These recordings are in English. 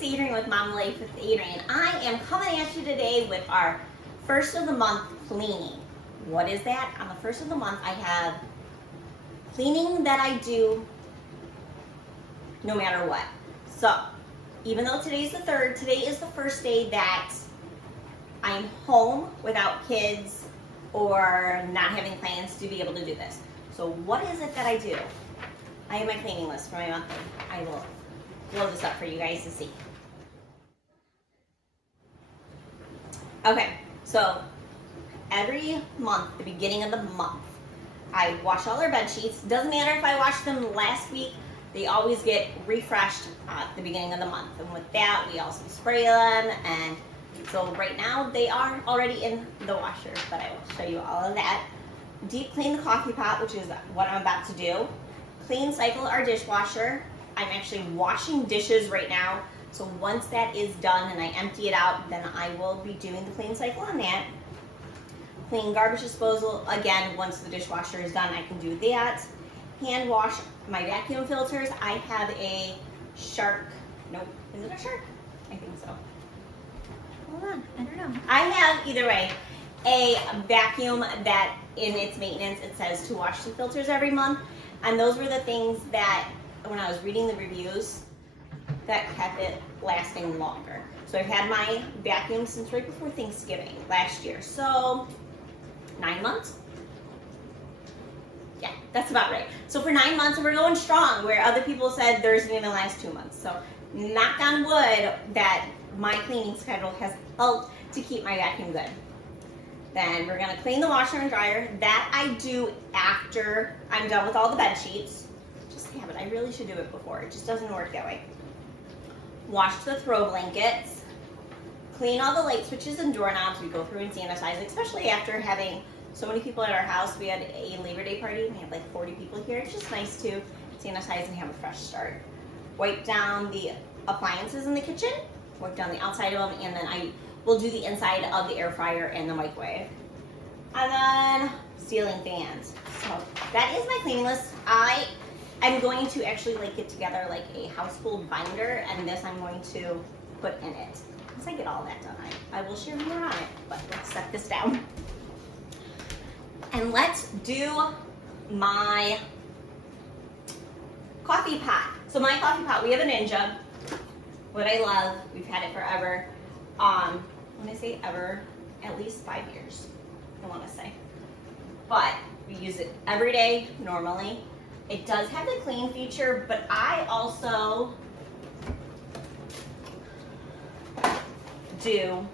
it's Adrienne with Mom Life with Adrienne. I am coming at you today with our first of the month cleaning. What is that? On the first of the month, I have cleaning that I do no matter what. So, even though today's the 3rd, today is the first day that I'm home without kids or not having plans to be able to do this. So what is it that I do? I have my cleaning list for my monthly. I will blow this up for you guys to see. Okay, so every month, the beginning of the month, I wash all our bed sheets. Doesn't matter if I washed them last week, they always get refreshed at the beginning of the month. And with that, we also spray them. And so right now, they are already in the washer, but I will show you all of that. Deep clean the coffee pot, which is what I'm about to do. Clean cycle our dishwasher. I'm actually washing dishes right now. So once that is done and I empty it out, then I will be doing the clean cycle on that. Clean garbage disposal. Again, once the dishwasher is done, I can do that. Hand wash my vacuum filters. I have a Shark. Nope. Is it a Shark? I think so. Hold on. I don't know. I have, either way, a vacuum that in its maintenance, it says to wash the filters every month. And those were the things that, when I was reading the reviews, that kept it lasting longer. So I've had my vacuum since right before Thanksgiving last year. So 9 months? Yeah, that's about right. So for 9 months, we're going strong, where other people said theirs didn't even last 2 months. So knock on wood that my cleaning schedule has helped to keep my vacuum good. Then we're gonna clean the washer and dryer. That I do after I'm done with all the bed sheets. Just have it, I really should do it before. It just doesn't work that way. Wash the throw blankets. Clean all the light switches and doorknobs. We go through and sanitize, especially after having so many people at our house. We had a Labor Day party. We had like 40 people here. It's just nice to sanitize and have a fresh start. Wipe down the appliances in the kitchen. Wipe down the outside of them, and then I will do the inside of the air fryer and the microwave. And then ceiling fans. So that is my cleaning list. I'm going to actually like get together like a household binder, and this I'm going to put in it. Once I get all that done, I will share more on it, but let's set this down. And let's do my coffee pot. So my coffee pot, we have a Ninja. What I love, we've had it forever. When I say ever, at least 5 years, I want to say. But we use it every day, normally. It does have the clean feature, but I also do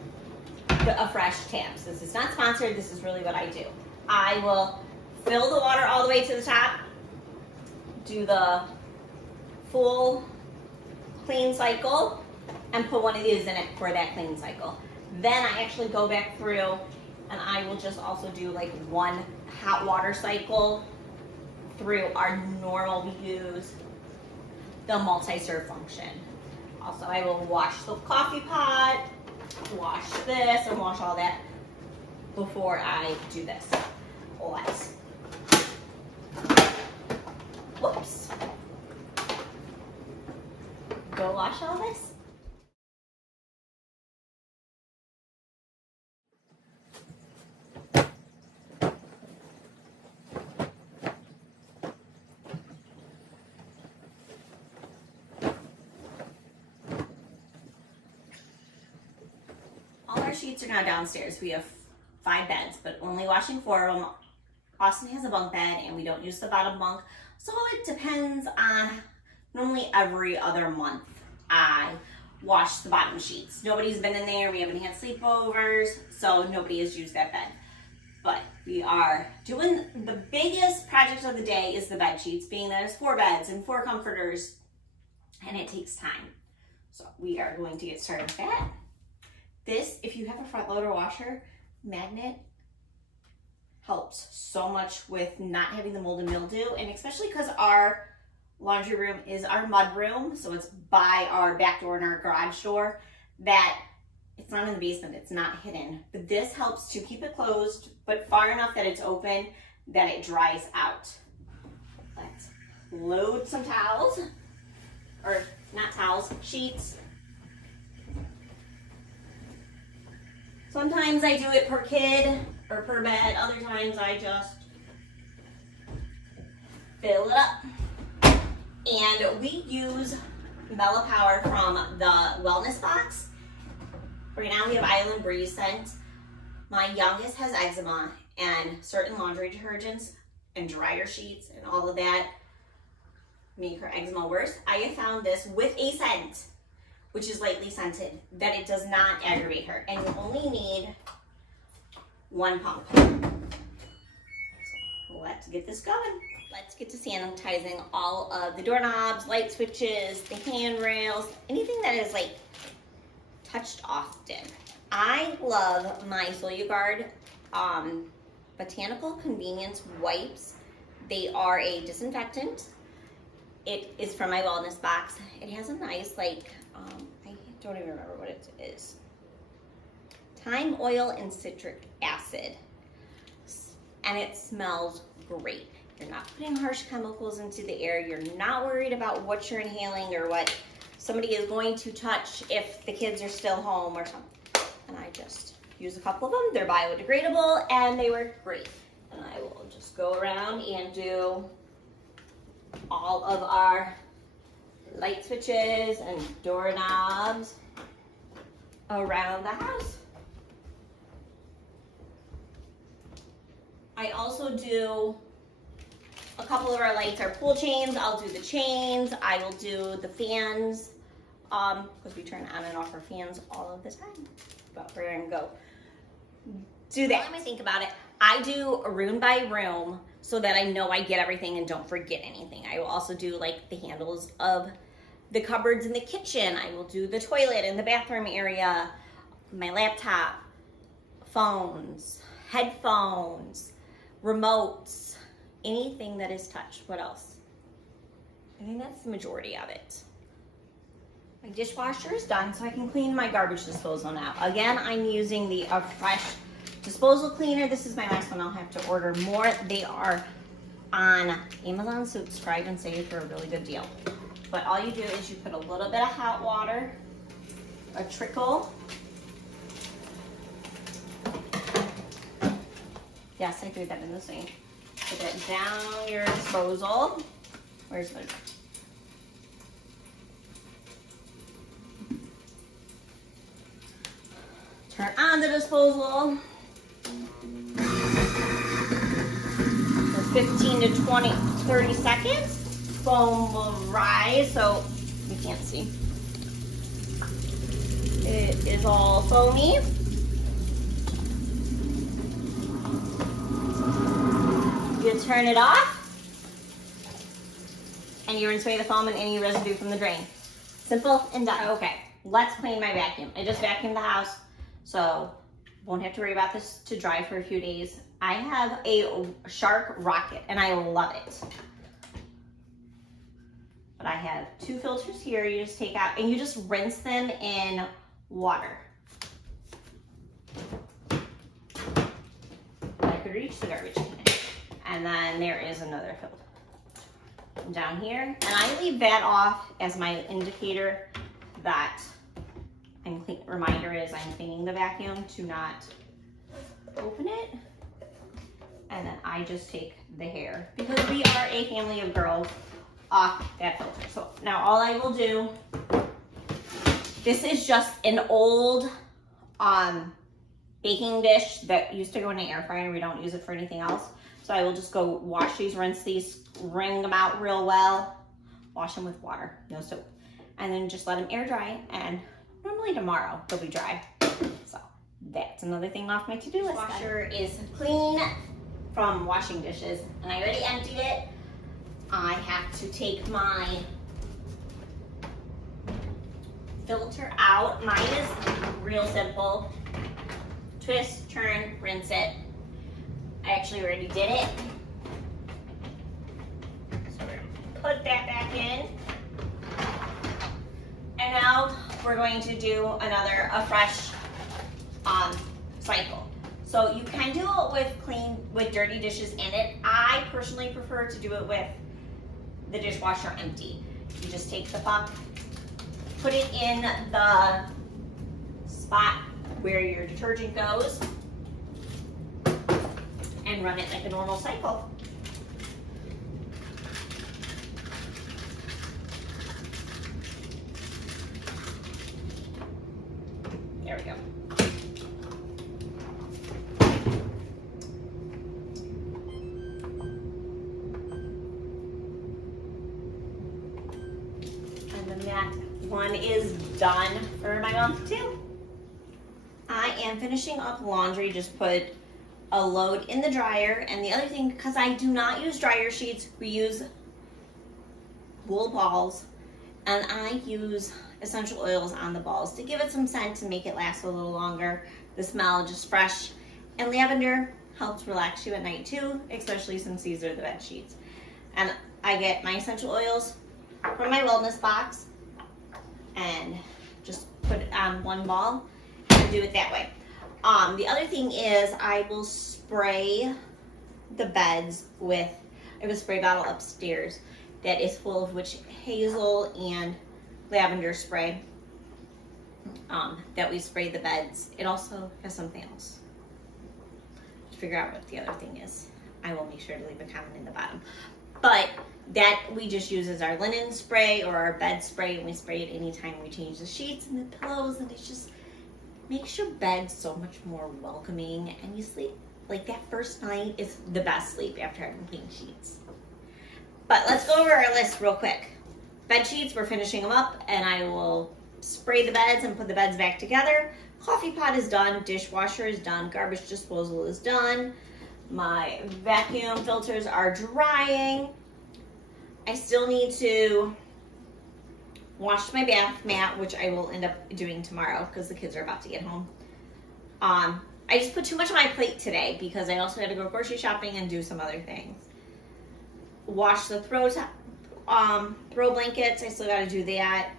a fresh tap. So this is not sponsored, this is really what I do. I will fill the water all the way to the top, do the full clean cycle, and put one of these in it for that clean cycle. Then I actually go back through and I will just also do like one hot water cycle through our normal, we use the multi-serve function. Also, I will wash the coffee pot, wash this, and wash all that before I do this. Let's, whoops. Go wash all this. All our sheets are now downstairs. We have 5 beds, but only washing 4 of them. Austin has a bunk bed and we don't use the bottom bunk. So it depends on, normally every other month I wash the bottom sheets. Nobody's been in there, we haven't had sleepovers, so nobody has used that bed. But we are doing, the biggest project of the day is the bed sheets, being that there's 4 beds and 4 comforters, and it takes time. So we are going to get started with that. This, if you have a front loader washer magnet, helps so much with not having the mold and mildew, and especially because our laundry room is our mud room, so it's by our back door and our garage door, that it's not in the basement, it's not hidden. But this helps to keep it closed, but far enough that it's open, that it dries out. Let's load some towels, or not towels, sheets, Sometimes I do it per kid or per bed. Other times I just fill it up. And we use Mellow Power from the Wellness Box. Right now we have Island Breeze scent. My youngest has eczema, and certain laundry detergents and dryer sheets and all of that make her eczema worse. I have found this with a scent, which is lightly scented, that it does not aggravate her, and you only need 1 pump. So let's get this going. Let's get to sanitizing all of the doorknobs, light switches, the handrails, anything that is like touched often. I love my Solugard Botanical Convenience Wipes. They are a disinfectant. It is from my Wellness Box. It has a nice, like, I don't even remember what it is. Thyme oil and citric acid. And it smells great. You're not putting harsh chemicals into the air. You're not worried about what you're inhaling or what somebody is going to touch if the kids are still home or something. And I just use a couple of them. They're biodegradable and they work great. And I will just go around and do all of our light switches and doorknobs around the house. I also do a couple of our lights are pool chains. I'll do the chains. I will do the fans because we turn on and off our fans all of the time. But we're gonna go do that. Let me think about it. I do room by room so that I know I get everything and don't forget anything. I will also do like the handles of the cupboards in the kitchen. I will do the toilet in the bathroom area, my laptop, phones, headphones, remotes, anything that is touched. What else? I think that's the majority of it. My dishwasher is done, so I can clean my garbage disposal now. Again, I'm using the Fresh disposal cleaner. This is my last one. I'll have to order more. They are on Amazon, so subscribe and save for a really good deal. But all you do is you put a little bit of hot water, a trickle. Yes, I threw that in the sink. Put it down your disposal. Where's the... Turn on the disposal. For 15 to 20, 30 seconds. Foam will rise, so you can't see. It is all foamy. You turn it off, and you rinse away the foam and any residue from the drain. Simple and done. Okay, let's clean my vacuum. I just vacuumed the house, so won't have to worry about this to dry for a few days. I have a Shark Rocket, and I love it. But I have 2 filters here. You just take out, and you just rinse them in water. I could reach the garbage can. And then there is another filter down here. And I leave that off as my indicator that I'm clean. Reminder is I'm cleaning the vacuum to not open it. And then I just take the hair, because we are a family of girls, off that filter. So now all I will do, this is just an old baking dish that used to go in an air fryer. We don't use it for anything else. So I will just go wash these, rinse these, wring them out real well, wash them with water, no soap, and then just let them air dry, and normally tomorrow they'll be dry. So that's another thing off my to-do list. Washer is clean from washing dishes, and I already emptied it. I have to take my filter out. Mine is real simple. Twist, turn, rinse it. I actually already did it. So we're gonna put that back in. And now we're going to do a fresh cycle. So you can do it with dirty dishes in it. I personally prefer to do it with the dishwasher empty. You just take the puck, put it in the spot where your detergent goes and run it like a normal cycle. There we go. And then that one is done for my month too. I am finishing up laundry, just put a load in the dryer. And the other thing, because I do not use dryer sheets, we use wool balls, and I use essential oils on the balls to give it some scent, to make it last a little longer. The smell just fresh, and lavender helps relax you at night too, especially since these are the bed sheets. And I get my essential oils from my wellness box and just put it on one ball and do it that way. The other thing is I will spray the beds with, I have a spray bottle upstairs that is full of witch hazel and lavender spray that we spray the beds. It also has something else. To figure out what the other thing is, I will make sure to leave a comment in the bottom. But that we just use as our linen spray or our bed spray, and we spray it anytime we change the sheets and the pillows, and it just makes your bed so much more welcoming, and you sleep like that first night is the best sleep after having clean sheets. But let's go over our list real quick. Bed sheets, we're finishing them up, and I will spray the beds and put the beds back together. Coffee pot is done, dishwasher is done, garbage disposal is done. My vacuum filters are drying. I still need to wash my bath mat, which I will end up doing tomorrow because the kids are about to get home. I just put too much on my plate today because I also had to go grocery shopping and do some other things. Wash the throw blankets, I still gotta do that.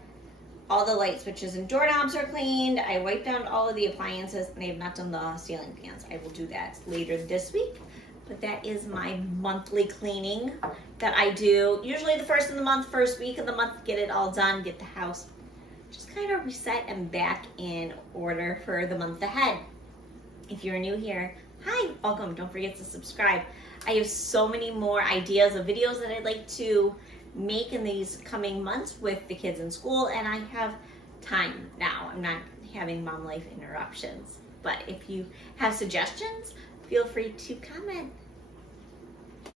All the light switches and doorknobs are cleaned. I wiped down all of the appliances, and I have not done the ceiling fans. I will do that later this week. But that is my monthly cleaning that I do. Usually the first week of the month, get it all done, get the house just kind of reset and back in order for the month ahead. If you're new here, hi, welcome. Don't forget to subscribe. I have so many more ideas of videos that I'd like to make in these coming months with the kids in school, and I have time now. I'm not having mom life interruptions. But if you have suggestions, feel free to comment.